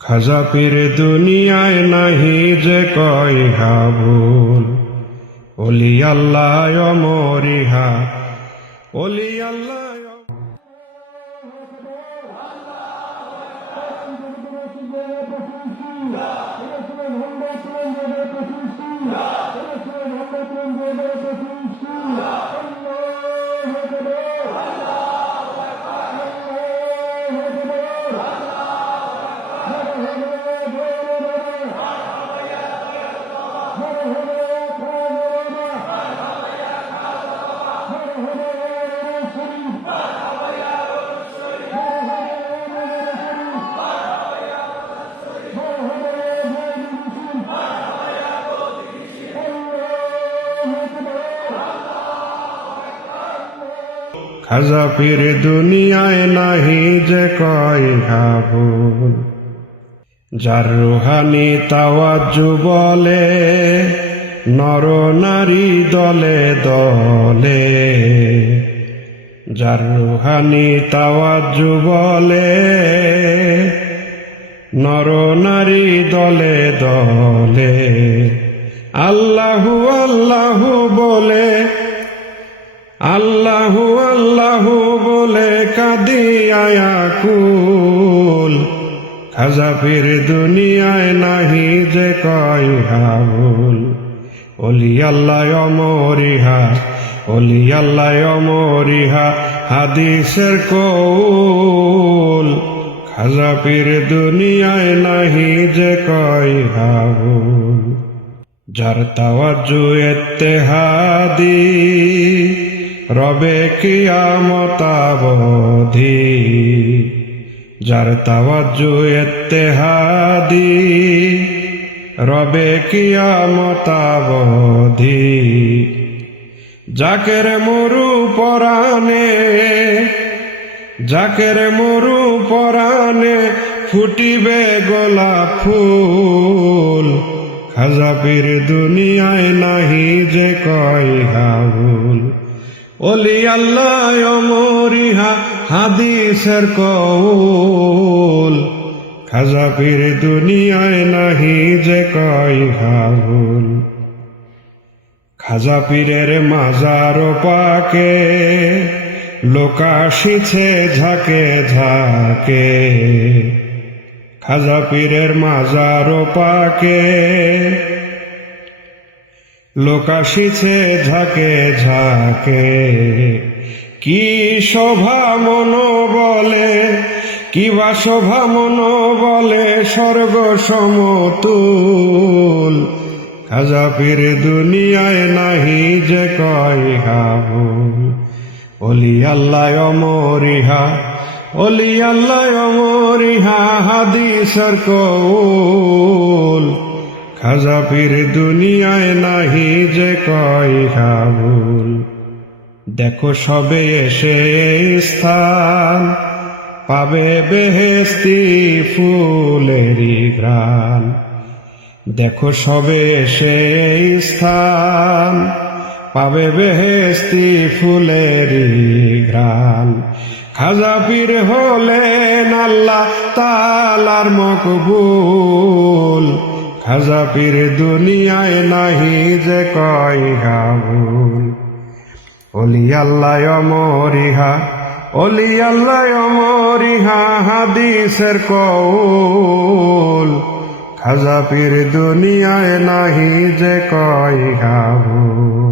খাজা পীর দুনিয়ায় নাহি যে কয় হা ভুল। ওলি আল্লাহ অমরিহা, ওলি আল্লাহ খাজা পীর দুনিয়ায় নাহি যে কয় হা ভুল। যার রুহানি তাওয়াজ্জু বলে নর নারী দলে দলে, যার রুহানি তাওয়াজ্জু বলে নর নারী দলে দলে, আল্লাহু আল্লাহু বলে আল্লাহু আল্লাহু বলে কাঁদিয়া কুল। খাজা পীর দুনিয়ায় নাহি যে কয় হা ভুল। ওলি আল্লাহ অমরিহা, ওলি আল্লাহ অমরিহা হাদিসের কৌল। খাজা পীর দুনিয়ায় নাহি যে কয় হা ভুল। যার তাওয়াজ্জু ইত্তেহাদি রবে কিয়ামত অবধি, যার তাওয়াজ্জু ইত্তেহাদি রবে কিয়ামত অবধি। জাকের মরু পরাণে, জাকের মরু পরাণে ফুটিবে গোলাপ ফুল। খাজা পীর দুনিয়ায় নাহি যে কয় হা ভুল। ওলি আল্লাহ অমরিহা হাদিসের কৌল। খাজা পীর দুনিয়ায় নাহি যে কয় হা ভুল। খাজা পীরের মাজার পাকে লোক আসিছে ঝাঁকে ঝাঁকে। খাজা পীরের মাজার পাকে লোক আসিছে ঝাঁকে ঝাঁকে। কি শোভা মন বলে, কিবা শোভা মন বলে স্বর্গ সমতুল। খাজা পীর দুনিয়ায় নাহি যে কয় হা ভুল। ওলি আল্লাহ অমরিহা, ওলি আল্লাহ অমরিহা হাদিসের কৌল। খাজা পীর দুনিয়ায় নাহি যে কয় হা ভুল। দেখো সবে এসে স্থান পাবে বেহেশতি ফুলেরি ঘ্রাণ। দেখো সবে এসে স্থান পাবে বেহেশতি ফুলেরি ঘ্রাণ। খাজা পীর হলেন আল্লাহ তাআলার মকবুল। খাজা পীর দুনিয়ায় নাহি যে কয় হা ভুল। ওলি আল্লাহ অমরিহা, ওলি আল্লাহ অমরিহা হাদিসের কৌল। খাজা পীর দুনিয়ায় নাহি যে কয় হা ভুল।